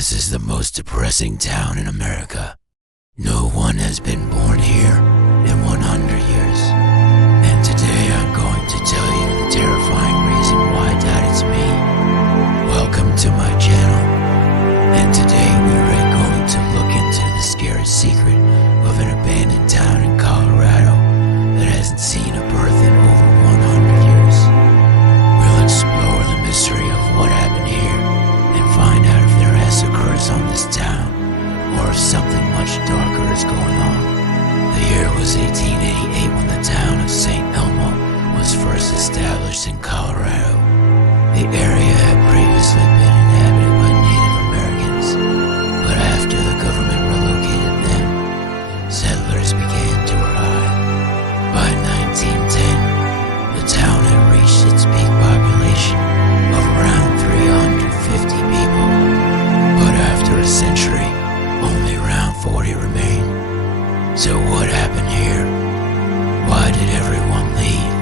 This is the most depressing town in America. No one has been born here in 100 years. And today I'm going to tell you the terrifying reason why that it's me. Welcome to my channel. And today we're going to look into the scary secret of an abandoned town in Colorado that hasn't seen a birth in over 100 years. We'll explore the mystery of what happened here and find out if there has occurs on this town or if something much darker is going on. The year was 1888 when the town of St. Elmo was first established in Colorado. The area had previously been inhabited by Native Americans, but after the government relocated them, settlers began to arrive. By 1910, the town had reached its peak population of around 350 people, but after a century, only around 40 remain. So what happened here? Why did everyone leave?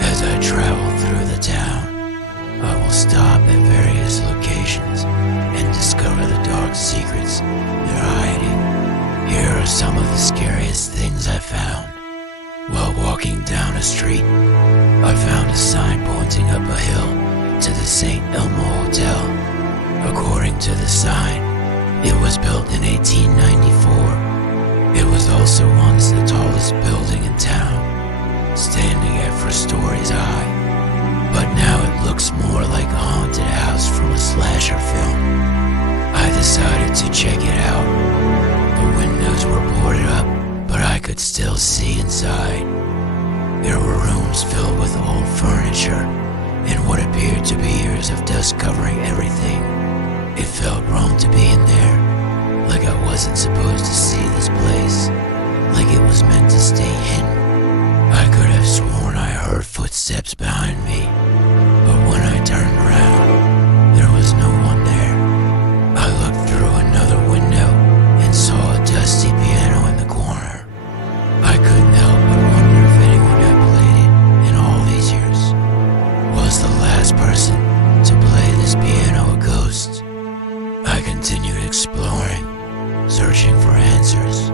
As I travel through the town, I will stop at various locations and discover the dark secrets they're hiding. Here are some of the scariest things I found. While walking down a street, I found a sign pointing up a hill to the St. Elmo Hotel. According to the sign, it was built in 1894. It was also once the tallest building in town, standing at 4 stories high. But now it looks more like a haunted house from a slasher film. I decided to check it out. The windows were boarded up, but I could still see inside. There were rooms filled with old furniture and what appeared to be years of dust covering everything. It felt wrong to be in there, like I wasn't supposed to see this place, like it was meant to stay hidden. I could have sworn I heard footsteps behind me, but when I turned around, there was no one there. I looked through another window and saw a dusty piano in the corner. I couldn't help but wonder if anyone had played it in all these years. Was the last person to play this piano a ghost? I continued exploring, searching for answers,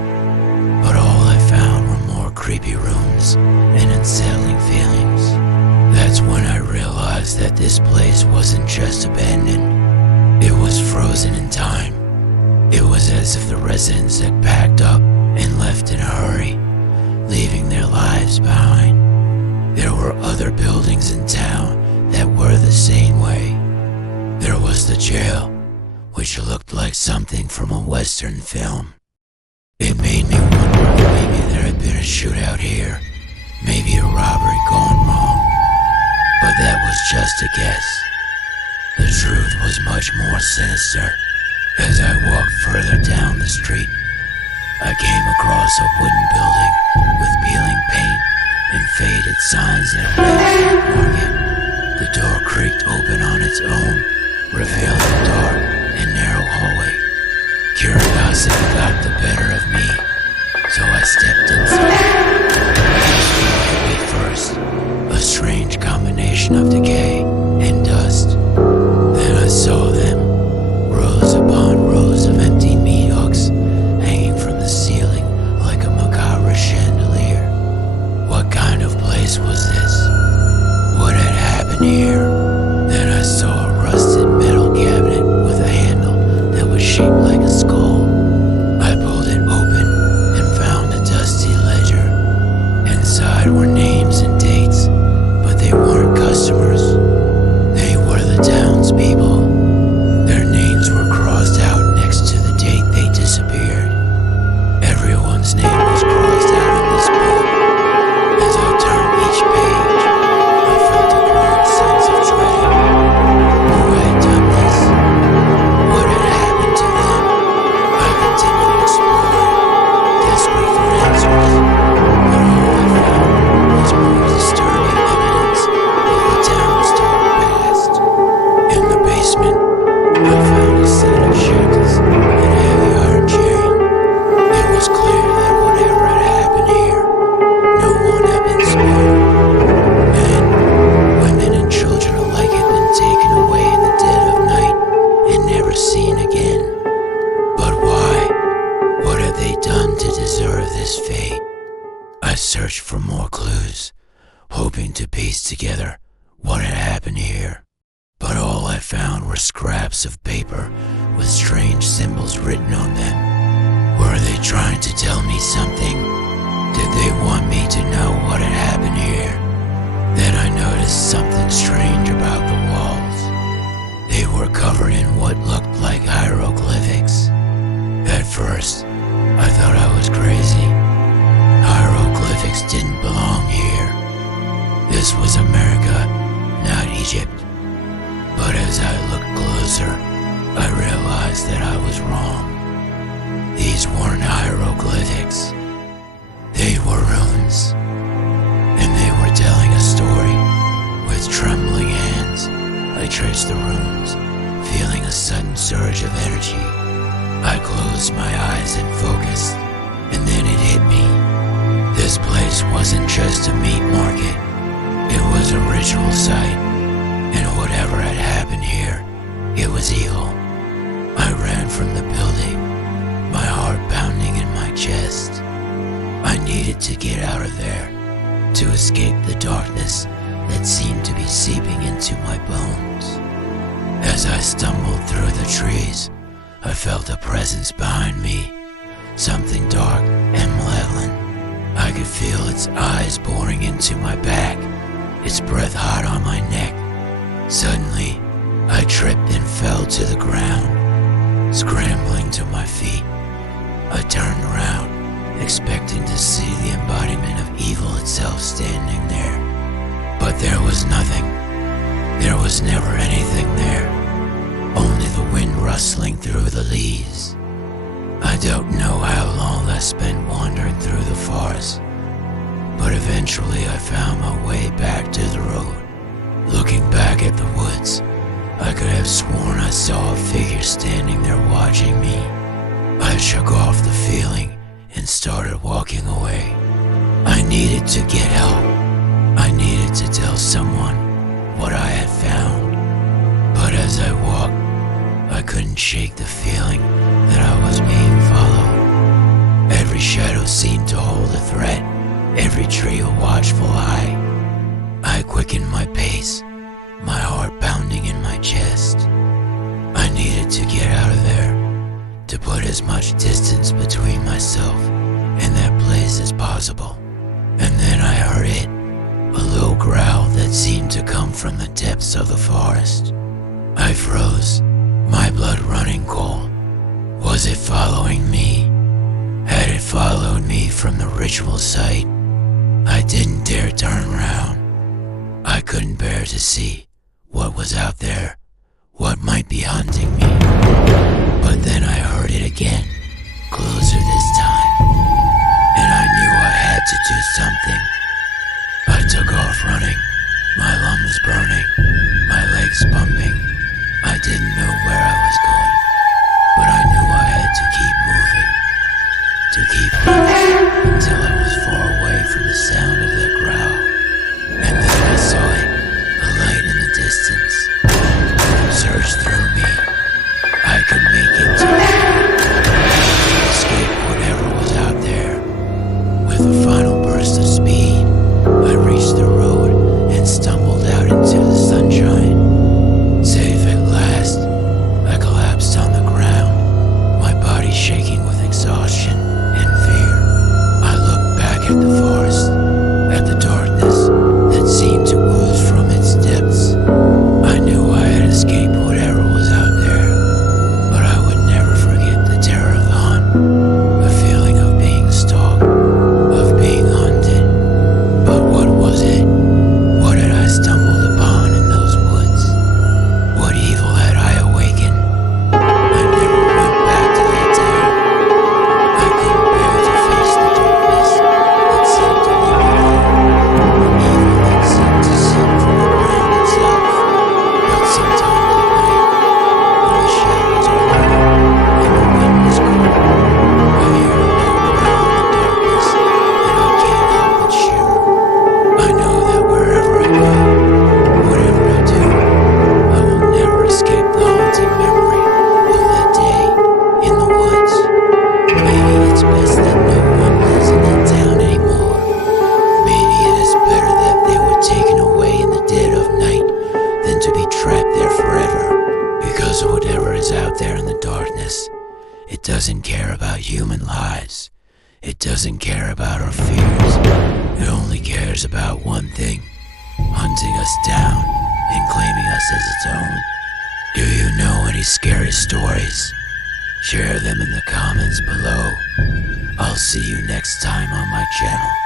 but all I found were more creepy rooms and unsettling feelings. That's when I realized that this place wasn't just abandoned, it was frozen in time. It was as if the residents had packed up and left in a hurry, leaving their lives behind. There were other buildings in town that were the same way. There was the jail, which looked like something from a Western film. It made me wonder if maybe there had been a shootout here, maybe a robbery gone wrong. But that was just a guess. The truth was much more sinister. As I walked further down the street, I came across a wooden building with peeling paint and faded signs that read Market. The door creaked open on its own, revealing a dark and narrow hallway. Curiosity got the better of me, so I stepped inside. What hit me first, a strange combination of decay and dust. Then I saw them, rows upon rows of empty meat hooks hanging from the ceiling like a macabre chandelier. What kind of place was this? What had happened here? Then I saw a rusted metal cabinet with a to piece together what had happened here, but all I found were scraps of paper with strange symbols written on them. Were they trying to tell me something? Did they want me to know what had happened here? Then I noticed something strange about the walls. They were covered in what looked like hieroglyphics. At first, I thought I was crazy. Hieroglyphics didn't belong here. This was America, not Egypt. But as I looked closer, I realized that I was wrong. These weren't hieroglyphics. They were runes. And they were telling a story. With trembling hands, I traced the runes, feeling a sudden surge of energy. I closed my eyes and focused, and then it hit me. This place wasn't just a meat market. It was a ritual site, and whatever had happened here, it was evil. I ran from the building, my heart pounding in my chest. I needed to get out of there, to escape the darkness that seemed to be seeping into my bones. As I stumbled through the trees, I felt a presence behind me, something dark and malevolent. I could feel its eyes boring into my back, its breath hot on my neck. Suddenly, I tripped and fell to the ground. Scrambling to my feet, I turned around, expecting to see the embodiment of evil itself standing there. But there was nothing. There was never anything there. Only the wind rustling through the leaves. I don't know how long I spent wandering through the forest, but eventually I found my way back to the road. Looking back at the woods, I could have sworn I saw a figure standing there watching me. I shook off the feeling and started walking away. I needed to get help. I needed to tell someone what I had found. But as I walked, I couldn't shake the feeling that I was being followed. Every shadow seemed to hold a threat, every tree a watchful eye. I quickened my pace, my heart pounding in my chest. I needed to get out of there, to put as much distance between myself and that place as possible. And then I heard it, a low growl that seemed to come from the depths of the forest. I froze, my blood running cold. Was it following me? Had it followed me from the ritual site? I didn't dare turn around. I couldn't bear to see what was out there, what might be hunting me. But then I heard it again, closer this time, and I knew I had to do something. I took off running, my lungs burning, my legs pumping. I didn't know where I was going, but I knew I had to keep moving, until I was far away from the sound of that growl. And then I saw it, a light in the distance, surged through me. human lies. It doesn't care about our fears. It only cares about one thing: hunting us down and claiming us as its own. Do you know any scary stories? Share them in the comments below. I'll see you next time on my channel.